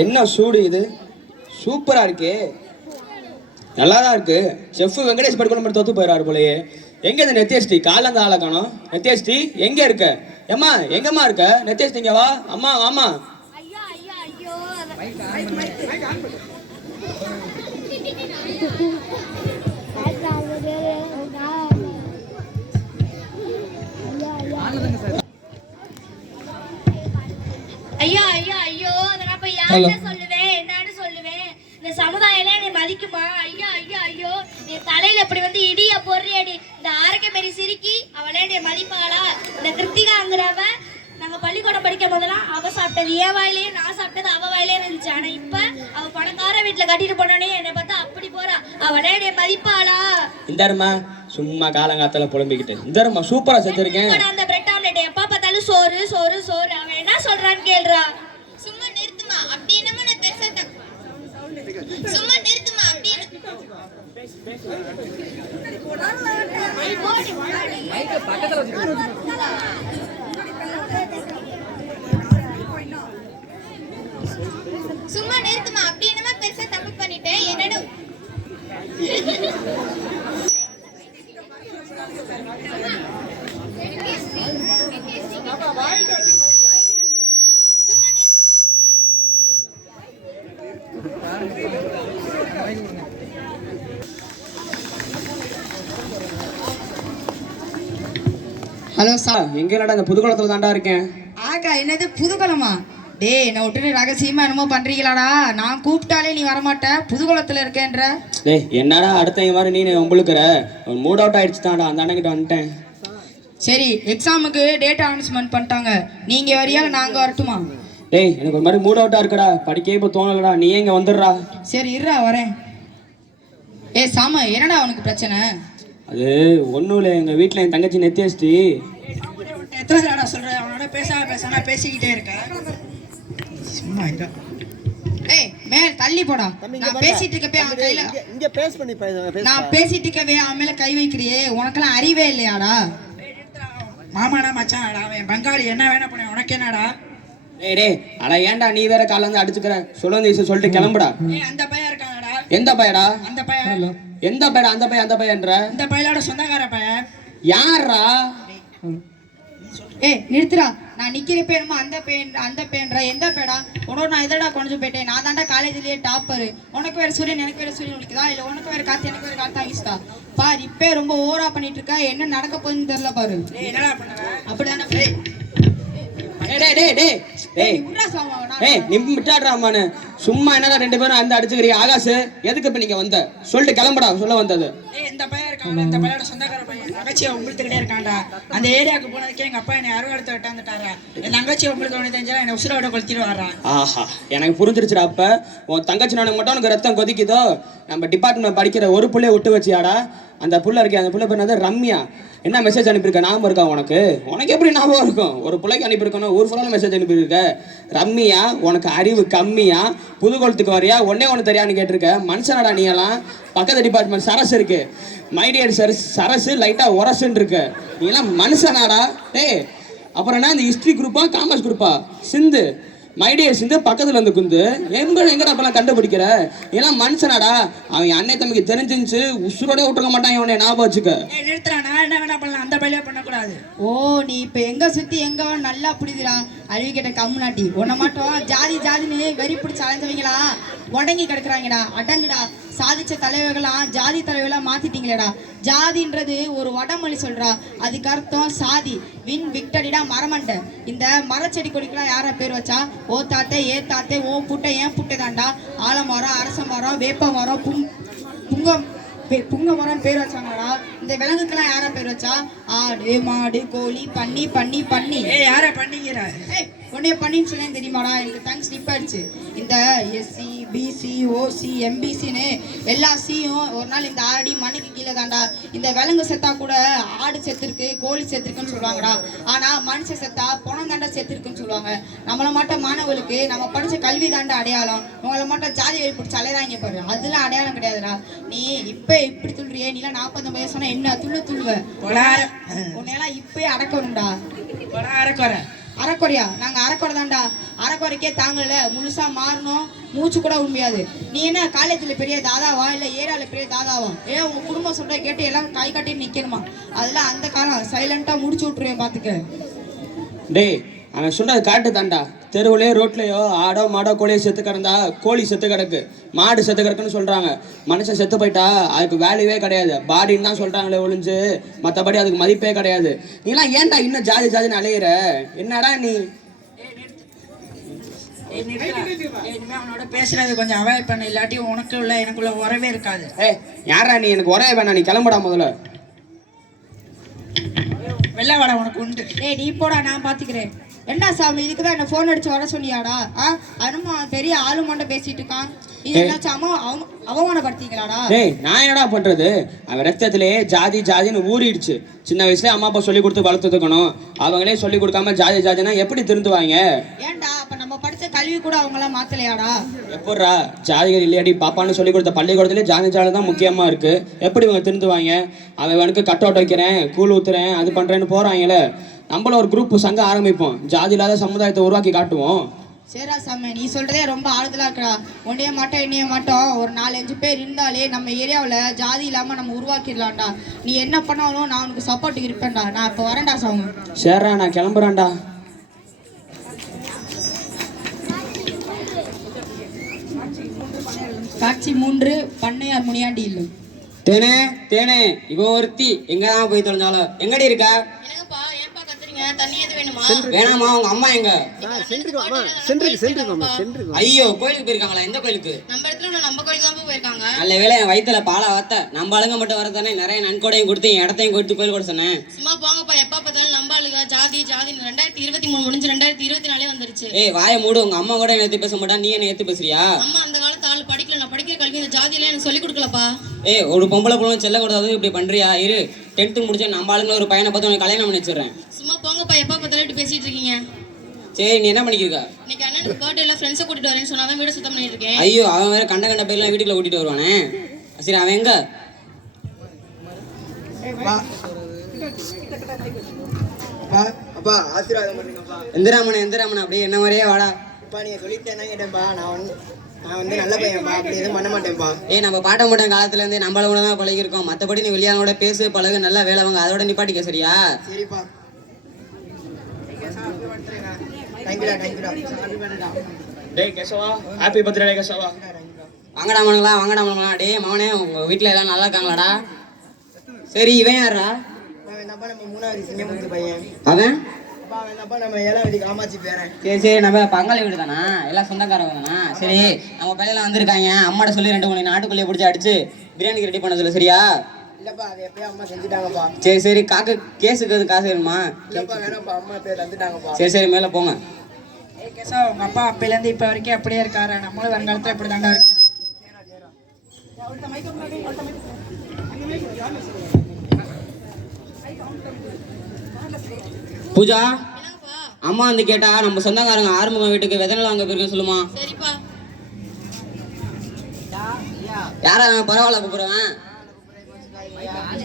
என்ன சூடு இது, சூப்பரா இருக்கே, நல்லா தான் இருக்கு. செஃப் வெங்கடேஷ் படுக்கணும் மட்டும் தோத்து போயிடாரு போலயே. எங்க இந்த நெத்தியஸ்டி கால அந்த ஆளை காணோம். நெத்தியஸ்டி எங்க இருக்க? ஏம்மா எங்கம்மா இருக்க? நெத்தியஸ்டி இங்க வா. அம்மா ஆமா. ஐயோ ஐயோ ஐயோ, அதை நான் போய் யார்கிட்ட சொல்லுவேன், என்னன்னு சொல்லுவேன்? இந்த சமுதாயமே என்னை மதிக்குமா? ஐயோ ஐயோ ஐயோ, என் தலையில இப்படி வந்து இடிய பொறியடி. இந்த ஆரோக்கிய மாரி சிரிக்கி அவளே என்னை மதிப்பாளா? இந்த கிருத்திகாங்கிறவ நாங்க பள்ளிக்கூடம் படிக்கும் போதெல்லாம் அவ சாப்பிட்டது என் வாயிலையும், நான் சாப்பிட்டது அவ வாயிலே இருந்துச்சு. ஆனா இப்ப அவ பணக்கார வீட்டுல கட்டிட்டு போனோடனே என்னை பார்த்தா அப்படி போறா. அவளே என்னை மதிப்பாளா? இந்தாருமா, சும்மா காலங்காத்தால புலம்பிக்கிட்டு. இந்தாருமா, சூப்பரா செஞ்சிருக்கேன். அந்த பிரெட் ஆம்லெட் எப்ப பார்த்தாலும் சோறு சோறு சோறு. அவன் என்ன சொல்றான்னு கேள்றா. சும்மா நிறுத்துமா அப்படி என்னமா நான் பேசட்டேன். சும்மா நிறுத்துமா அப்படி சும்மா நிறுத்துமா அப்படி என்னமா பெருசா தப்பு பண்ணிட்டேன். என்னோட ஹலோ சார், எங்க இல்லடா, இந்த புதுக்குளத்துல தாண்டா இருக்கேன். ஆகா, என்னது புதுக்குளமா? டேய், என்ன விட்டுட்டு ரகசியமா என்னமோ பண்றீங்களாடா? நான் கூப்பிட்டாலே நீ வரமாட்ட, புதுக்குளத்துல இருக்கேன்ற. டேய், என்னடா அடுத்த மாதிரி நீ உங்களுக்குற மூட் அவுட் ஆயிடுச்சு தான்டா, அந்த அண்ணங்கிட்ட வந்துட்டேன். சரி, எக்ஸாமுக்கு டேட் அனௌன்ஸ்மெண்ட் பண்ணிட்டாங்க. நீங்க வரியா நாங்க வரட்டுமா? டேய், எனக்கு ஒரு மாதிரி மூட் அவுட்டா இருக்குடா, படிக்கவே இப்போ தோணலடா, நீ எங்க வந்துடுறா. சரி இருடா, வரேன். சாம, என்னடா உனக்கு பிரச்சனை? அது ஒன்றும் இல்லை, எங்கள் வீட்டில் என் தங்கச்சி நெத்தியஸ்டி. எத்தனை தடவை சொல்கிறேன், அவனோட பேசாம பேசிக்கிட்டே இருக்கேன். சும்மா இருக்கா? ஏய், மேல் தள்ளி போடா. நான் பேசிட்டு இருக்கவே அவன் கையில இங்க பேஸ் பண்ணி நான் பேசிட்டு இருக்கவே அவன் மேல கை வைக்கிறியே, உனக்கெல்லாம் அறிவே இல்லையாடா? மாமாடா மச்சான், அவன் பங்காளி, என்ன வேணா பண்ண, உனக்கு என்னடா? டேய் டேய், அட ஏன்டா நீ வேற காலைல வந்து அடிச்சுக்கிற? சொல்லிட்டு கிளம்புடா. அந்த பையன் இருக்கானடா. எந்த பையடா? அந்த பையன். எந்த பையடா? அந்த பையன்ற இந்த பையனோட சொந்தக்கார பையன். யாரா? ஏய் நிறுத்துடா, நான் நிக்கிறப்ப என்னமோ அந்த பேன்றா. எந்த பேடா? உனோட நான் எதடா கொஞ்சம் போயிட்டேன். நான் தாண்டா காலேஜ்லயே டாப்பர். உனக்கு வேற சூரியன் எனக்கு வேற சூரியன் உனக்குதா? இல்ல உனக்கு வேற காத்து எனக்கு வேற காத்தா வீசுதா? பாரு, இப்பே ரொம்ப ஓவரா பண்ணிட்டு இருக்கா. என்ன நடக்க போகுதுன்னு தெரியல பாரு. என்னடா பண்ணற? அப்படிதானே. சும்மா என்னடா ரெண்டு பேரும் அந்த அடிச்சுக்கிறீங்க? ஆகாஷ், எதுக்கு இப்ப நீங்க வந்த? சொல்லிட்டு கிளம்புடா. சொல்ல வந்தது இந்த பையன் இருக்கான், இந்த பையனோட சொந்தக்கார பையன். தங்கச்சியை உங்களுக்கிட்டே இருக்கான்டா. அந்த ஏரியாவுக்கு போனதுக்கே எங்க அப்பா என்னை அறுவடத்தை விட்டாந்துட்டாரா. என் தங்கச்சி உங்களுக்கு ஒன்று தெரிஞ்சா என்னை உசுரோட கொளுத்திட்டு வர்றான். ஆஹா, எனக்கு புரிஞ்சிருச்சுடா. அப்ப உன் தங்கச்சி நானுக்கு மட்டும் உனக்கு ரத்தம் கொதிக்குதோ? நம்ம டிபார்ட்மெண்ட் படிக்கிற ஒரு புள்ளைய விட்டு வச்சியாடா? அந்த புள்ள இருக்கே, அந்த புள்ள பேர் வந்து ரம்யா. என்ன மெசேஜ் அனுப்பியிருக்க? ஞாபகம் இருக்கா உனக்கு? உனக்கு எப்படி ஞாபகம் இருக்கும்? ஒரு பிள்ளைக்கு அனுப்பியிருக்கணும், ஊர் ஃபுல்லாக மெசேஜ் அனுப்பியிருக்க. ரம்யா, உனக்கு அறிவு கம்மியா? புதுக்கோளத்துக்கு வரியா? ஒன்று தெரியான்னு கேட்டிருக்க. மனுஷனடா நீ எல்லாம். பக்கத்து டிபார்ட்மெண்ட் சரஸ் இருக்கு, மைடியர் சரசு லைட்டாக உரசுன்னு இருக்கு. நீ எல்லாம் மனுஷனாடா? டேய், அப்புறம் என்ன இந்த ஹிஸ்ட்ரி குரூப்பா காமர்ஸ் குரூப்பா? சிந்து, மைடியர் சிந்து பக்கத்துல இருந்து குந்து. எங்கடா அப்பெல்லாம் கண்டுபிடிக்கிற? இதெல்லாம் மனுஷனாடா? அவன் அன்னை தம்பிக்கு தெரிஞ்சிருந்துச்சு உசுரோட விட்டுருக்க மாட்டான். இவனை ஞாபகம் வச்சுக்க. என்ன வேணா பண்ணலாம், அந்த பையிலே பண்ணக்கூடாது. ஓ, நீ இப்ப எங்க சுத்தி எங்க நல்லா புரியுதுடா. அழிவு கேட்ட கம்முனாட்டி. உன்னை மட்டும் ஜாதி ஜாதின்னு வெறி பிடிச்சி அலைஞ்சவங்களா உடங்கி கிடக்குறாங்கடா. அடங்குடா. சாதிச்ச தலைவர்களாம் ஜாதி தலைவர்களா மாத்திட்டீங்களேடா. ஜாதின்றது ஒரு வடமொழி சொல்றா, அதுக்கு அர்த்தம் சாதி. வின் விக்டரிடா மரமண்டை. இந்த மரச்செடி கொடிக்கெல்லாம் யாரா பேர் வச்சா? ஓ தாத்தே, ஏ தாத்தே, ஓ புட்டை, ஏன் புட்டை தாண்டா. ஆலமரம், அரச மரம், வேப்ப மரம், புங்க மரம் பேர் வச்சாங்கடா. இந்த விலங்குக்கெல்லாம் யாரா பேர் வச்சா? ஆடு, மாடு, கோழி, பன்னி பன்னி பன்னி. யார பண்ணிக்கிற? உன்னைய பண்ணின்னு சொன்னேன் தெரியுமாடா? எனக்கு தேங்க்ஸ் ஸ்லிப் ஆயிடுச்சு. இந்த எஸ்சி, பிசி, ஓசி, எம்பிசின்னு எல்லா சியும் ஒரு நாள் இந்த ஆடி மண்ணுக்கு கீழே தாண்டா. இந்த விலங்கு செத்தா கூட ஆடு செத்துருக்கு, கோழி செத்துருக்குன்னு சொல்லுவாங்கடா. ஆனா மனுஷ செத்தா பணம் தாண்டா செத்துருக்குன்னு சொல்லுவாங்க. நம்மள மட்டும் மாணவர்களுக்கு நம்ம படிச்ச கல்வி தாண்டா அடையாளம். உங்களை மட்டும் ஜாதி வெறி பிடிச்சி அலையறாங்க பாரு, அதெல்லாம் அடையாளம் கிடையாதுடா. நீ இப்ப இப்படி துள்ளுறியே, நீலாம் 40 வயசுனா என்ன துள்ளுவ? உன்னையெல்லாம் இப்பயே அடக்கணும்டா. அடக்குற அரைக்குறையா? நாங்க அரைக்குறை தான்டா. அரைக்குறைக்கே தாங்கல, முழுசா மாறணும், மூச்சு கூட முடியாது. நீ என்ன காலேஜ்ல பெரிய தாதாவா இல்ல ஏரியால பெரிய தாதாவா? உங்க குடும்பம் சொல்ற கேட்டு எல்லாம் கை கட்டி நிக்கணுமா? அதெல்லாம் அந்த காலம். சைலண்டா முடிச்சு விட்டுருவேன் பாத்துக்க. டேய் அவன் சொன்னது காட்டு தாண்டா. தெருவுலையோ ரோட்லையோ ஆடோ மாடோ கோழியோ செத்து கிடந்தா கோழி செத்து கிடக்கு, மாடு செத்து கிடக்குன்னு சொல்றாங்க. மனுஷன் செத்து போயிட்டா அதுக்கு வேல்யூவே கிடையாது, பாடின்னு தான் சொல்றாங்களே ஒழிஞ்சு மற்றபடி அதுக்கு மதிப்பே கிடையாது. நீலாம் ஏன்டா இன்னும் ஜாதி ஜாதின்னு அலையிற? என்னடா நீ? இனிமே அவனோட பேசுறது கொஞ்சம் அவாய்ட் பண்ண, இல்லாட்டி உனக்குள்ள எனக்குள்ள உறவே இருக்காது. யாரா நீ? எனக்கு உரைய வேணாம், நீ கிளம்புடா முதல்ல. வெள்ளை வாடா உனக்கு உண்டு. நீ போடா, நான் பாத்துக்கிறேன். என்ன சாமி, இதுக்குதான் என்ன போன் அடிச்சு வர சொன்னியாடா? அனுமா பெரிய ஆளு மண்டை பேசிட்டு இருக்கான். இது என்னாச்சாமோ அவமானப்படுத்திக்கலாடா? டேய் நான் என்னடா பண்றது? அவன் ரத்தத்திலே ஜாதி ஜாதின்னு ஊறிடுச்சு. சின்ன வயசுல அம்மா அப்பா சொல்லி கொடுத்து வளர்த்துக்கணும். அவங்களே சொல்லி கொடுக்காம ஜாதி ஜாதினா எப்படி திருந்துவாங்க? ஏன்டா அப்ப நம்ம படிச்ச கல்வி கூட அவங்களாம் மாத்தலையாடா? எப்படா ஜாதிகள் இல்லையாடி பாப்பான்னு சொல்லி கொடுத்த பள்ளிக்கூடத்துல ஜாதி ஜாதி தான் முக்கியமா இருக்கு. எப்படி இவங்க திருந்துவாங்க? அவனுக்கு கட் அவுட் வைக்கிறேன், கூழ் ஊத்துறேன், அது பண்றேன்னு போறாங்களே. நம்மளும் ஒரு குரூப் சங்கம் ஆரம்பிப்போம், ஜாதி இல்லாத சமுதாயத்தை உருவாக்கி காட்டுவோம். சரிடா சாமி, நீ சொல்றதே ரொம்ப ஆறுதலா இருக்கடா. ஒன்றைய மாட்டோம் என்னைய மாட்டோம் ஒரு 4-5 பேர் இருந்தாலே நம்ம ஏரியாவில் ஜாதி இல்லாம நம்ம உருவாக்கிடலாம்டா. நீ என்ன பண்ணாலும் நான் உனக்கு சப்போர்ட் இருப்பேன்டா. நான் இப்போ வரேன்டா சாமி. சரிடா நான் கிளம்புறேன்டா. காட்சி 3, பண்ணையார் முனியாண்டி இல்லம். தேனே தேனே, இவ ஒருத்தி எங்கதான் போய் தொலைஞ்சாலும் எங்கடி இருக்க? தண்ணி எது வேணுமா? வேணாமா? உங்க அம்மா எங்க? ஐயோ, கோயிலுக்கு போயிருக்காங்களா? எந்த கோயிலுக்கு? நம்ம இடத்துல நம்ம கோயிலுக்கு தான் போயிருக்காங்க. நல்ல வேலை என் வயித்துல பாலை வத்த. நம்ம ஆளுங்க மட்டும் வரதானே நிறைய நன்கொடையும் கொடுத்து என் இடத்தையும் கொடுத்து கோயில் கூட சொன்னேன். சும்மா போங்கப்பா, எப்ப பார்த்தாலும் நம்ம ஆளுங்க ஜாதி ஜாதி. 2023 முடிஞ்சு 2024 வந்துருச்சு. வாயை மூடு. உங்க அம்மா கூட என்ன ஏத்து பேச மாட்டா, நீ என்ன ஏத்து பேசுறியா? அம்மா அந்த காலத்து ஆள் படிக்கல, நான் படிக்கிற கல்வி இந்த ஜாதியில எனக்கு சொல்லி கொடுக்கலப்பா. ஒரு பொம்பளை பொண்ணு செல்ல கூடாது இப்படி பண்றியா? இரு, 10th முடிச்சு நம்ம ஆளுங்க ஒரு பையனை பார்த்து உனக்கு கல்யாணம் பண்ணி வச்சிடுறேன். சும்மா போங்கப்பா, எப்ப பார்த்தாலும் இப்படி பேசிட்டு இருக்கீங்க. சரி, நீ என்ன பண்ணிக்கிருக்க? இன்னைக்கு அண்ணனுக்கு பர்த்டேல ஃப்ரெண்ட்ஸை கூட்டிட்டு வரேன்னு சொன்னாதான் வீட சுத்தம் பண்ணிட்டு இருக்கேன். ஐயோ, அவன் வேற கண்ட கண்ட பேர்லாம் வீட்டுக்குள்ள கூட்டிட்டு வருவானே. சரி, அவன் எங்க? அப்பா ஆசீர்வாதம் பண்ணுங்கப்பா. எந்திராமன அப்படியே என்ன மாதிரியே வாடா. அப்பா நீங்க சொல்லிட்டு என்ன கேட்டேன்ப்பா, நான் வந்து நல்ல பையன்ப்பா, அப்படி எதுவும் பண்ண மாட்டேன்ப்பா. நம்ம பாட்ட மாட்டேன் காலத்துல இருந்து நம்மள கூட தான் பழகிருக்கோம். மற்றபடி நீ வெளியானோட பேசு பழகு, நல்லா வேலை வாங்க, அதோட நிப்பாட்டிக்க. சரியா? சரிப்பா. தேங்க்யூடா. டேய் கேசவா, ஹாப்பி பர்த்டே கேசவா. வாங்கடா மனுங்களா. டேய் மவனே, உங்க வீட்டுல எல்லாம் நல்லா இருக்காங்களாடா? சரி, இவன் யாரா? அவன்ப்பா நம்ம 3வது சிங்கமுத்து பையன். அவன் அவன்ப்பா நம்ம 7வது காமாட்சி பேரன். சரி, நம்ம பங்காளி வீடு தானா? எல்லாம் சொந்தக்காரங்க தானா? சரி, நம்ம பள்ளியில வந்திருக்காங்க. அம்மாட்ட சொல்லி 2 நாட்டுக்குள்ளேயே பிடிச்சி அடிச்சு பிரியாணிக்கு ரெடி பண்ண சொல்லு. சரியா? இல்லப்பா, அது எப்பயும் அம்மா செஞ்சுட்டாங்கப்பா. சரி, கேஸுக்கு காசு வேணுமா? இல்லப்பா வேணாம்ப்பா, அம்மா பேர் தந்துட்டாங்கப்பா. சரி, மேல போங்க. கேசா, உங்க அப்பா அப்பையில இருந்து இப்ப வரைக்கும் அப்படியே இருக்காரு. நம்மளும் வருங்காலத்துல இப்படி தாண்டா இருக்கணும். பூஜா, என்னங்கப்பா? அம்மா வந்து கேட்டா நம்ம சொந்தக்காரங்க ஆறுமுகம் வீட்டுக்கு விதநெல் வாங்க போயிருக்கேன் சொல்லுமா. சரிப்பா. யாரா பரவாயில்ல கூப்பிடுவேன்.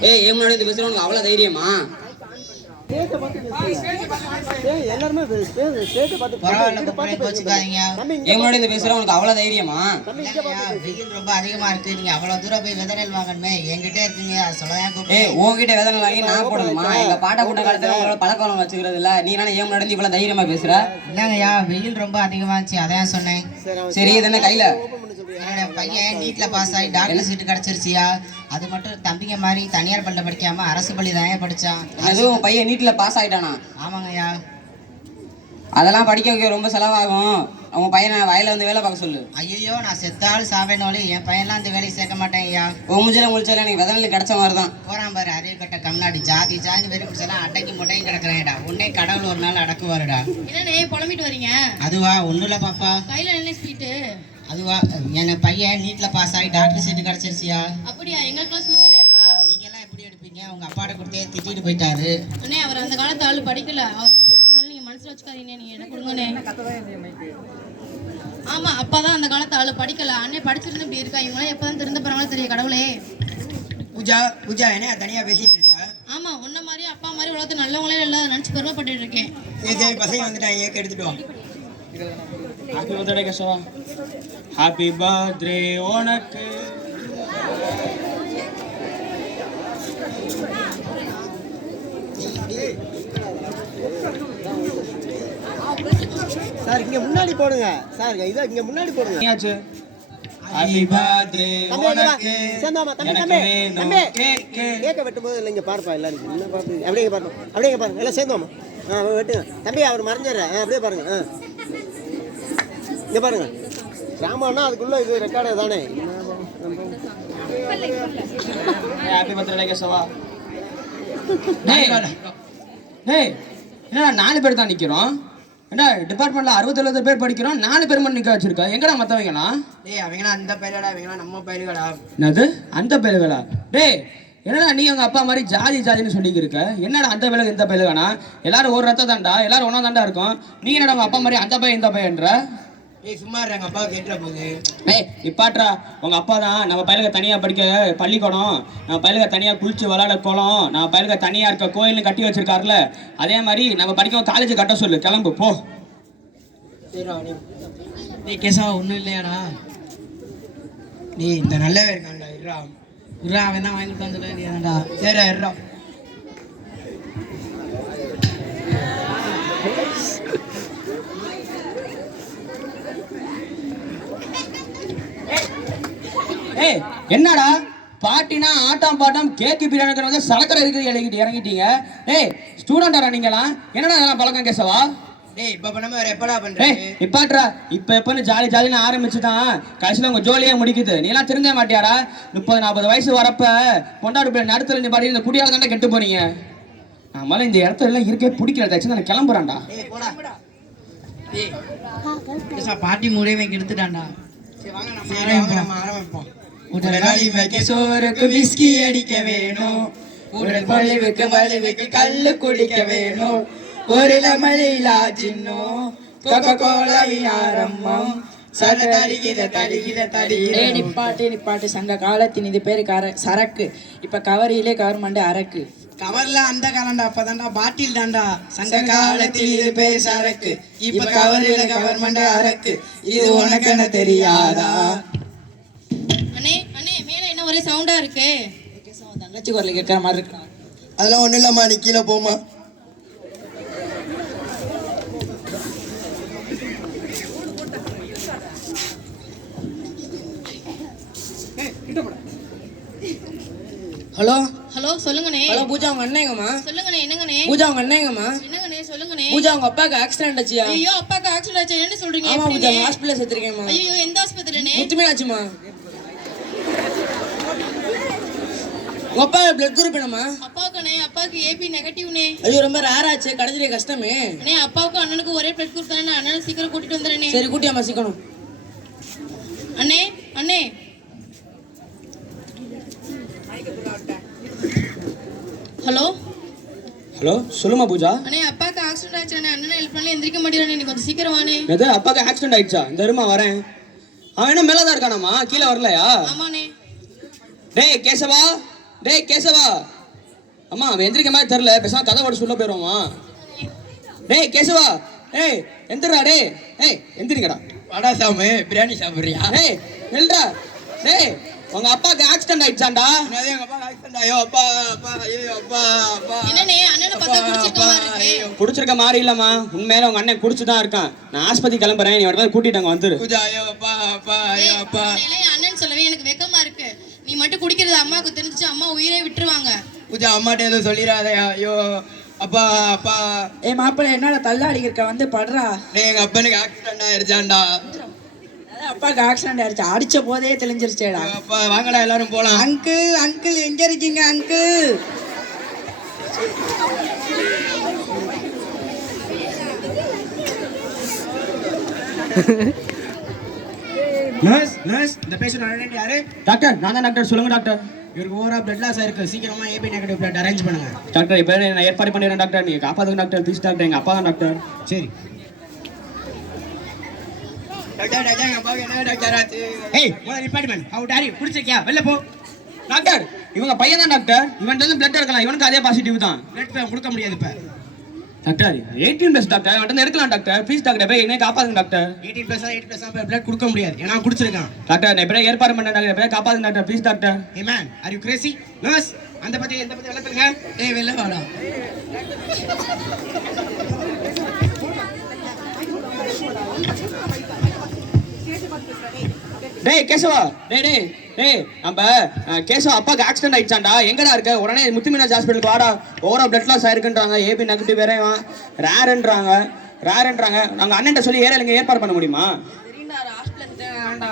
ஏன் முன்னாடி இந்த பேசுற உனக்கு அவ்வளவு தைரியமா? முன்னாடி இந்த பேசுற உனக்கு அவ்வளவு தைரியமா? வெயில் ரொம்ப அதிகமா இருக்கு, நீங்க அவ்வளவு தூரம் போய் விதை நெல் வாங்கணுமே, என்கிட்ட இருக்கீங்க சொல்லதான். உங்ககிட்ட விதை நெல் வாங்கி நான் போடணுமா? எங்க பாட்டா கூட்ட காலத்துல உங்களோட பழக்கம் வச்சுக்கிறது இல்ல. நீ என்ன ஏன் முன்னாடி இவ்வளவு தைரியமா பேசுற? இல்லங்கய்யா, வெயில் ரொம்ப அதிகமா இருந்துச்சு, அதான் சொன்னேன். சரி, இது என்ன கையில? என்னோட பையன் நீட்ல பாஸ் ஆகி டாக்டர் சீட்டு கிடைச்சிருச்சியா. அது மட்டும் தம்பிங்க மாதிரி தனியார் பள்ளியில படிக்காம அரசு பள்ளி தான் படிச்சான். அதுவும் உன் பையன் நீட்ல பாஸ் ஆயிட்டானா? ஆமாங்கய்யா. அதெல்லாம் படிக்க வைக்க ரொம்ப செலவாகும். அவங்க பையனை வயல வந்து வேலை பார்க்க சொல்லு. ஐயோ, நான் செத்தாலும் சாவேனோலே என் பையன்லாம் அந்த வேலையை சேர்க்க மாட்டேன் ஐயா. முடிச்சால எனக்கு விதநெல் கிடைச்ச மாதிரி தான். போறான் பாரு அறிவு கட்ட கம்நாடி, ஜாதி ஜாதி வெறி பிடிச்சலாம் அட்டைக்கு முட்டையும் கிடக்குறேன்டா. உன்னே கடவுள் ஒரு நாள் அடக்குவாருடா. என்னண்ணே புலம்பிட்டு வரீங்க? அதுவா ஒண்ணும் இல்ல பாப்பா. கையில என்ன ஸ்வீட்டு? அதுவா என் பையன் நீட்ல பாஸ் ஆகி டாக்டர் சீட்டு கிடைச்சிருச்சியா. அப்படியா? எங்களுக்குலாம் ஸ்வீட் கிடையாதா? நீங்க எல்லாம் எப்படி எடுப்பீங்க? உங்க அப்பாட கொடுத்தே திட்டிட்டு போயிட்டாரு. அண்ணே, அவர் அந்த காலத்து ஆளு படிக்கல. அவர் பேசுனதுல நீங்க மனசுல வச்சுக்காதீங்க. நீங்க என்ன கொடுங்கண்ணே. ஆமா, அப்பாதான் அந்த காலத்து ஆளு படிக்கல. அண்ணே படிச்சிருந்து இப்படி இருக்கா. இவங்களாம் எப்பதான் திருந்த போறாங்களோ தெரிய கடவுளே. பூஜா என்ன தனியா பேசிட்டு இருக்க? ஆமா, உன்ன மாதிரி அப்பா மாதிரி உலகத்து நல்லவங்களே இல்லாத நினைச்சு பெருமைப்பட்டு இருக்கேன். சரி பசங்க வந்துட்டாங்க ஏக்க எடுத்துட்டு வா. Happy birthday Keshava. Happy birthday உனக்கு. சார் இங்க முன்னாடி போடுங்க சார், இதை இங்க முன்னாடி போடுங்க. என்னாச்சு? ஹாப்பி பர்த்டே உனக்கு. சேர்ந்தாமா தம்பி எனக்கு தம்பி வேணும் தம்பி கேக்கு. கேக்க வெட்டும்போது இல்லை இங்க பாருப்பா எல்லாரும் என்ன பாருங்க, அப்படியே பாருங்க அப்படியே பாருங்க எல்லாம் சேர்ந்தோமா. வெட்டுங்க தம்பி, அவர் மறைஞ்சிடுறேன். அப்படியே பாருங்க. இங்க பாருங்க, கிராமம்னா அதுக்குள்ள இது ரெக்கார்டு தானே. Happy birthday Keshava. டேய் டேய், என்னடா 4 பேர் தான் நிக்கிறோம்? என்ன டிபார்ட்மெண்ட்ல 67 பேர் படிக்கிறோம், 4 பேர் மட்டும் நிக்க வச்சிருக்க. எங்கடா மத்தவங்கலாம்? டேய் அவங்களாம் அந்த பயிலடா, அவங்களாம் நம்ம பயிலுகளா. என்னது அந்த பேருகளா? டேய் என்னடா நீ உங்க அப்பா மாதிரி ஜாதி ஜாதின்னு சொல்லிக்க இருக்க? என்னடா அந்த பேருக்கு இந்த பேருக்கானா? எல்லாரும் ஒரு ரத்த தாண்டா, எல்லாரும் ஒன்றா தாண்டா இருக்கும். நீ என்னடா உங்க அப்பா மாதிரி அந்த பையன் இந்த பையன்ற? டேய் சும்மா இருங்க, அப்பா கேட்டுற போகுது. ஏய் நிப்பாட்றா. உங்க அப்பா தான் நம்ம பையலுக்கு தனியா படிக்க பள்ளிக்கூடம், நம்ம பையலுக்கு தனியா குளிச்சு விளையாட குளம், நம்ம பையலுக்கு தனியா இருக்க கோயில்னு கட்டி வச்சிருக்காருல, அதே மாதிரி நம்ம படிக்க காலேஜ் கட்ட சொல்லு. கிளம்பு போ. சரிடா நீ. டேய் கேசவா ஒன்றும் இல்லையாடா? டேய் இந்த நல்லவே இருக்கான்டா, இருடா இருடா, அவன் தான் வாங்கி கொடுத்தான்னு சொல்ல வேண்டியதான்டா. சரிடா இருடா. ஏய் என்னடா பாட்டினா ஆட்டம் பாட்டம் கேக்கு பிரியாணி சலக்கரை இறக்கிட்டு இறங்கிட்டீங்க. ஏய் ஸ்டூடெண்டாரா நீங்களாம்? என்னடா அதெல்லாம் பழக்கம் கேசவா? டேய் இப்ப பண்ணாம வேற எப்படா ஏய் பண்றேன்? நிப்பாட்றா. இப்ப எப்பன்னு ஜாலி ஜாலின்னு ஆரம்பிச்சுதான் கடைசியில உங்க ஜோலியே முடிக்குது. நீ எல்லாம் திருந்தே மாட்டியாடா? 30-40 வயசு வரப்ப பொண்டாடு பிள்ளை நடுத்துல நீ பாடி இந்த குடியால தானே கெட்டு போறீங்க. நம்மளால இந்த இடத்துல எல்லாம் இருக்கே பிடிக்கல. தச்சு நான் கிளம்புறான்டா. டேய் போடா. டேய் கேசவா பாட்டி மூடையவே கெடுத்துட்டான்டா. சரி வாங்க நம்ம ஆரம்பிப்போம். உடல் வலிமைக்கு சோறுக்கு விஸ்கி அடிக்க வேணும், உடல் வலிவுக்கு வலிவுக்கு கல்லு குடிக்க வேணும், ஒரு லெமனிலா ஜின்னோ கொக்கோ கோலா ஆரம்பம் சட தடிகிற தடிகிற தடிகிற. நிப்பாட்டு சங்க காலத்தின் இது பேரு சரக்கு. இப்ப கவரியிலே கவர்மெண்ட் அரக்கு. கவர்ல அந்த காலம்டா, அப்பதான்டா பாட்டில் தான்டா. சங்க காலத்தில் இது பேர் சரக்கு, இப்ப கவரில கவர்மெண்ட் அரக்கு. இது உனக்கு என்ன தெரியாதா? அண்ணே அண்ணே மேல என்ன ஒரே சவுண்டா இருக்கு? தங்கச்சி குரல கேட்கற மாதிரி இருக்கு. அதெல்லாம் ஒண்ணும் இல்லம்மா, நீ கீழே போமா. ஹலோ ஹலோ சொல்லுங்கண்ணே. ஹலோ பூஜா, உங்க அண்ணங்கம்மா. சொல்லுங்கண்ணே. என்னங்கண்ணே? பூஜா உங்க அண்ணங்கம்மா. என்னங்கண்ணே சொல்லுங்கண்ணே. பூஜா உங்க அப்பாக்கு ஆக்சிடென்ட் ஆச்சியா? ஐயோ அப்பாக்கு ஆக்சிடென்ட் ஆச்சு, என்ன சொல்றீங்க? ஆமா பூஜா, எப்படிண்ணே? ஹாஸ்பிடல்ல சேர்த்திருக்கேன்மா. ஐயோ எந்த ஆஸ்பத்திரிண்ணே? முத்துமீனாட்சிமா. உங்க அப்பா பிளட் குரூப் என்னம்மா? அப்பாவுக்குண்ணே, அப்பாவுக்கு ஏபி நெகட்டிவ்ண்ணே. ஐயோ ரொம்ப ரேர் ஆச்சு, கடைசிலே கஷ்டமே. அண்ணே அப்பாவுக்கும் அண்ணனுக்கு ஒரே பிளட் குரூப் தானே, அண்ணனை சீக்கிரம் கூட்டிட்டு வந்துடுறேனே. சரி கூட்டியாமா சீக்கிரம். அண்ணே அண்ணே ஹலோ ஹலோ சொல்லுமா பூஜா. அண்ணே அப்பாவுக்கு ஆக்சிடென்ட் ஆச்சு அண்ணே, அண்ணனை ஹெல்ப் பண்ணி எந்திரிக்க மாட்டேங்கிறேன், நீ கொஞ்சம் சீக்கிரம் வானே. எது அப்பாக்கு ஆக்சிடென்ட் ஆயிடுச்சா? இந்த இருமா வரேன். அவன் என்ன மேலதான் இருக்கானாமா, கீழே வரலையா? ஆமாண்ணே. டேய் கேசவா, டேய் கேசவா. அம்மா அவன் எந்திரிக்க மாதிரி தெரியல, பேசாம கதை ஓட சொல்ல போயிருவாமா. டேய் கேசவா, ஏய் எந்திரா. டேய் ஏய் எந்திரிங்கடா. வடா சாமி, பிரியாணி சாப்பிடுறியா? டேய் நில்றா. டேய் உங்க அப்பாக்கு ஆக்சிடென்ட் ஆயிடுச்சாண்டா? என்னது எங்க அப்பா ஆக்சிடென்ட்? ஐயோ அப்பா அப்பா, ஐயோ அப்பா அப்பா. என்னண்ணே அண்ணனை பார்த்தா குடிச்சிருக்க மாதிரி இருக்கு. குடிச்சிருக்க மாதிரி இல்லம்மா, உண்மையில உங்க அண்ணன் குடிச்சுதான் இருக்கான். நான் ஆஸ்பத்திரி கிளம்புறேன், நீ உடனே கூட்டிட்டு அங்க வந்துரு. பூஜா ஐயோ அப்பா அப்பா, ஐயோ அப்பா. என் அண்ணன் சொல்லவே எனக்கு வெக்கமா இருக்கு. நீ மட்டும் குடிக்கிறது அம்மாவுக்கு தெரிஞ்சுச்சு, அம்மா உயிரே விட்டுருவாங்க. பூஜா அம்மாட்ட எதுவும் சொல்லிடாதயா. ஐயோ அப்பா அப்பா. ஏ மாப்பிள்ளை என்னடா தள்ளாடி இருக்க, வந்து படுறா. டேய் எங்க அப்பனுக்கு ஆக்சிடென்ட் ஆயிருச்சாண்டா. அப்பாக்கு ஆக்சிடென்ட் ஆயிடுச்சு, அடிச்ச போதே தெளிஞ்சிருச்சேடா. ஐயோ அப்பா, வாங்கடா எல்லாரும் போலாம். அங்கிள் அங்கிள் எங்க இருக்கீங்க அங்கிள்? நர்ஸ் நர்ஸ், இந்த பேஷண்ட் அடெண்ட் யாரு? டாக்டர் நான் தான் டாக்டர். சொல்லுங்க டாக்டர். இவருக்கு ஓவரா பிளட் லாஸ் ஆயிருக்கு, சீக்கிரமா ஏபி நெகட்டிவ் பிளட் அரேஞ்ச் பண்ணுங்க. டாக்டர் இப்போ நான் ஏற்பாடு பண்ணிடுறேன் டாக்டர், நீங்க காப்பாத்துங்க டாக்டர் ப்ளீஸ் டாக்டர். எங்க அப்பா தான் டாக்டர். சரி டாக்டர், டாக்டர் எங்க அப்பாவுக்கு என்ன டாக்டர் ஆச்சு? ஏய் முதல்ல டிபார்ட்மெண்ட் ஹவு டாரி குடிச்சிருக்கியா? வெளில போ. டாக்டர் இவங்க பையன் தான் டாக்டர். இவன் வந்து பிளட் எடுக்கலாம், இவனுக்கு அதே பாசிட்டிவ் தான். பிளட் கொடுக்க முடியாது இப்ப. டாக்டர் 18+ டாக்டர் அவன்கிட்ட எடுக்கலாம் டாக்டர் ப்ளீஸ் டாக்டர் போய் என்ன காப்பாத்துங்க டாக்டர் 18+ பிளட் கொடுக்க முடியாது ஏன்னா குடிச்சிருக்கான். டாக்டர் நான் எப்படியா ஏற்பாடு பண்ண டாக்டர் எப்படியா காப்பாத்துங்க doctor please doctor. Hey man, are you crazy? Nurse, அந்த பத்தி வெள்ளத்துங்க. ஏய் வெள்ள வாடா. டேய் கேசவா டேய் நம்ம கேசவா அப்பாக்கு ஆக்சிடென்ட் ஆயிடுச்சாண்டா எங்கடா இருக்க உடனே முத்துமீனாஜ் ஹாஸ்பிட்டலுக்கு வாடா ஓவரா பிளட் லாஸ் ஆயிருக்குன்றாங்க ஏபி நெகட்டிவ் வேறையும் ரேர்ன்றாங்க நாங்க அண்ணன்ட்ட சொல்லி ஏரியால ஏற்பாடு பண்ண முடியுமா? சரிடா ஹாஸ்பிடல் வேண்டா.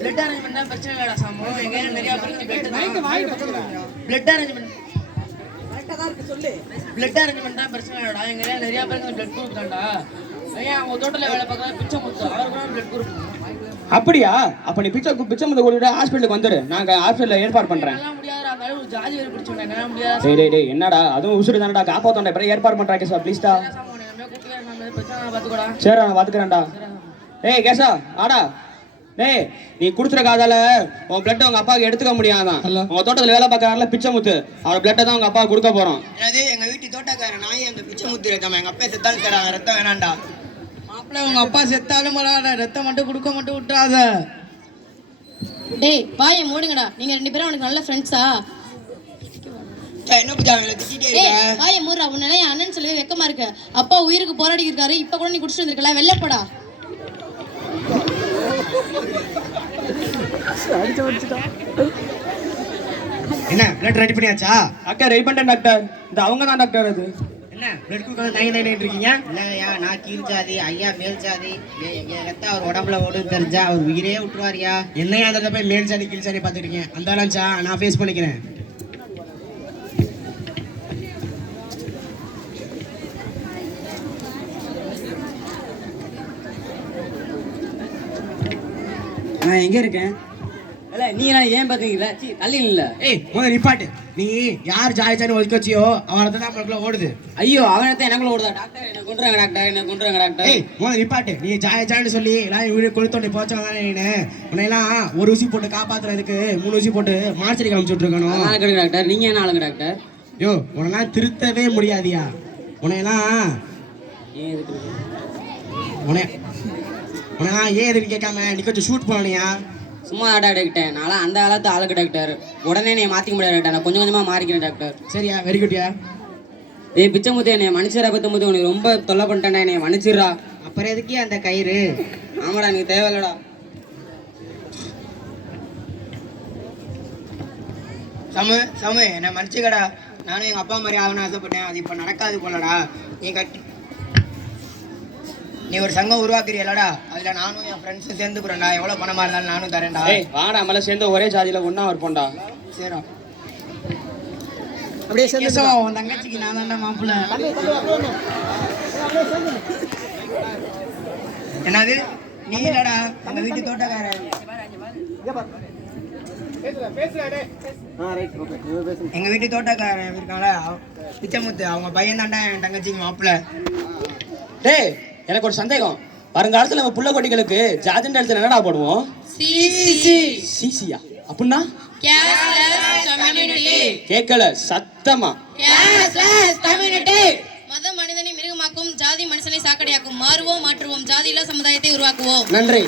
பிளட் அரேஞ்ச்மென்ட் பிரச்சனை இல்லடா சாமோ. எங்க நிறைய பேருக்கு பிளட் அரேஞ்ச்மென்ட் தான் பிரச்சனை இல்லடா. எங்க நிறைய பேருக்கு பிளட் குரூப் தான்டா. ஐயா அவங்க தோட்டத்துல வேலை பார்க்கற பிச்சை முத்து அவருக்கு பிளட் குரூப். அப்படியா? அப்ப நீ பிச்சை முத கூட ஹாஸ்பிட்டலுக்கு வந்துரு நாங்க ஹாஸ்பிட்டல்ல ஏற்பாடு பண்றேன். எல்லாம் முடியாதுடா மேல ஒரு ஜாதி வேற பிடிச்சோடா என்னால முடியாது. டேய் என்னடா அதுவும் உசுறு தானடா காப்பாத்தோண்டா எப்ப ஏற்பாடு பண்றா கேசவா ப்ளீஸ் டா. சாமோ நீ நம்ம கூட்டியா நம்ம பிரச்சனை பாத்துக்கடா. சரி நான் பாத்துக்கறேன்டா. டேய் கேசா ஆடா டேய் நீ குடுத்துற காதால உன் பிளட் உங்க அப்பாவுக்கு எடுத்துக்க முடியாதான். உங்க தோட்டத்துல வேலை பார்க்கறாருல பிச்சை முத்து அவர் பிளட்டை தான் உங்க அப்பா கொடுக்க போறோம். அது எங்க வீட்டு தோட்டக்காரன் நாய் அந்த பிச்சை முத்து ரத்தம் எங்க அப்பா செத்தாலும் தராங்க ரத்தம் வேணாண்டா. மாப்பிள்ள உங்க அப்பா செத்தாலும் பரவாயில்ல ரத்தம் மட்டும் கொடுக்க மட்டும் விட்டுறாத. டேய் வாயை மூடுங்கடா, நீங்க 2 பேரும் அவனுக்கு நல்ல ஃப்ரெண்ட்ஸா? என்ன புஜா அவங்கள திட்டிட்டே இருக்க? வாயை மூடுறா, உன்னால என் அண்ணன் சொல்லவே வெக்கமா இருக்கு. அப்பா உயிருக்கு போராடி இருக்காரு, இப்ப கூட நீ குடிச்சிட்டு வந்திருக்கல, வெள்ளப்படா. என்ன பிளட் ரெடி பண்ணியாச்சா? அக்கா ரெடி பண்ணிட்டேன் டாக்டர். இந்த அவங்க தான் டாக்டர் அது. என்ன பிளட் கொடுக்க தயங்கிட்டு இருக்கீங்க? இல்லையா நான் கீழ் ஜாதி ஐயா மேல் ஜாதி என் ரத்தம் அவர் உடம்புல ஓடுன்னு தெரிஞ்சா அவர் உயிரே விட்டுருவாரியா. என்னையா அதை போய் மேல் சாதி கீழ் சாதி பார்த்துருக்கீங்க அந்த லஞ்சா நான் ஃபேஸ் பண்ணிக்கிறேன். நான் எங்க இருக்கேன்? இல்ல நீ எல்லாம் ஏன் பாத்தீங்களா? தள்ளி இல்ல. ஏய் முதல்ல நிப்பாட்டு. நீ யார் ஜாதி ஜாதி ஒதுக்கி வச்சியோ அவரை தான் நம்மளுக்குள்ள ஓடுது. ஐயோ அவனத்தை எனக்குள்ள ஓடுதா? டாக்டர் என்ன கொண்டுறாங்க டாக்டர், என்ன கொண்டுறாங்க டாக்டர். ஏய் முதல்ல நிப்பாட்டு. நீ ஜாதி ஜாதின்னு சொல்லி எல்லாம் வீடு கொளுத்தோண்டி போச்சவங்க தானே நீனு. உன்னையெல்லாம் ஒரு ஊசி போட்டு காப்பாத்துறதுக்கு 3 ஊசி போட்டு மார்ச்சரிக்கு அனுப்பிச்சுட்டு இருக்கணும். நான் கிடையாது டாக்டர், நீங்க என்ன ஆளுங்க டாக்டர்? யோ உன்னெல்லாம் திருத்தவே முடியாதியா. உன்னையெல்லாம் ஏன் எதுக்கு? உன்னையெல்லாம் ஏன் எதுன்னு கேட்காம நீ கொஞ்சம் ஷூட் பண்ணலையா? சும்மா டாக்டர் நான்லாம் அந்த காலத்து ஆளுக்கு டாக்டர். உடனே நீ மாற்றிக்க முடியாது டாக்டர், நான் கொஞ்சம் கொஞ்சமாக மாறிக்கிறேன் டாக்டர். சரியா வெரி குட்யா. ஏய் பிச்சை முத்து என்னை மனுஷரா பத்தும்போது உனக்கு ரொம்ப தொல்லை பண்ணிட்டேன்டா, என்னை மன்னிச்சிடுறா. அப்புறம் எதுக்கே அந்த கயிறு? ஆமாடா நீ தேவையில்லடா. சமு என்னை மன்னிச்சுக்கடா. நானும் எங்கள் அப்பா மாதிரி ஆகணும்னு ஆசைப்பட்டேன், அது இப்போ நடக்காது போலடா. நீ ஒரு சங்கம் உருவாக்குறியலடா, அதில் நானும் என் ஃப்ரெண்ட்ஸும் சேர்ந்துக்கிறேன்டா. எவ்வளோ பணமாக இருந்தாலும் நானும் தரேன்டா. ஏய் வாடா நம்மள சேர்ந்து ஒரே ஜாதியில ஒண்ணா இருப்போம்டா. சரிடா. அப்படியே சேர்ந்து உன் தங்கச்சிக்கு நான் தான்டா மாப்பிள்ள. என்னது நீ இல்லடா அந்த வீட்டு தோட்டக்காரன். எங்க வீட்டு தோட்டக்காரன் இருக்காங்களா பிச்சைமுத்து, அவங்க பையன் தான்டா என் தங்கச்சிக்கு மாப்பிள்ள. டேய் எனக்கு ஒரு சந்தேகம். வருங்காலத்துல நம்ம புள்ள கொட்டிகளுக்கு ஜாதின்ற இடத்துல என்னடா போடுவோம்? சிசியா அப்படின்னா கேட்கல சத்தமா. மதம் மனிதனை மிருகமாக்கும், ஜாதி மனுஷனை சாக்கடையாக்கும். மாறுவோம் மாற்றுவோம், ஜாதியில்லா சமுதாயத்தை உருவாக்குவோம். நன்றி.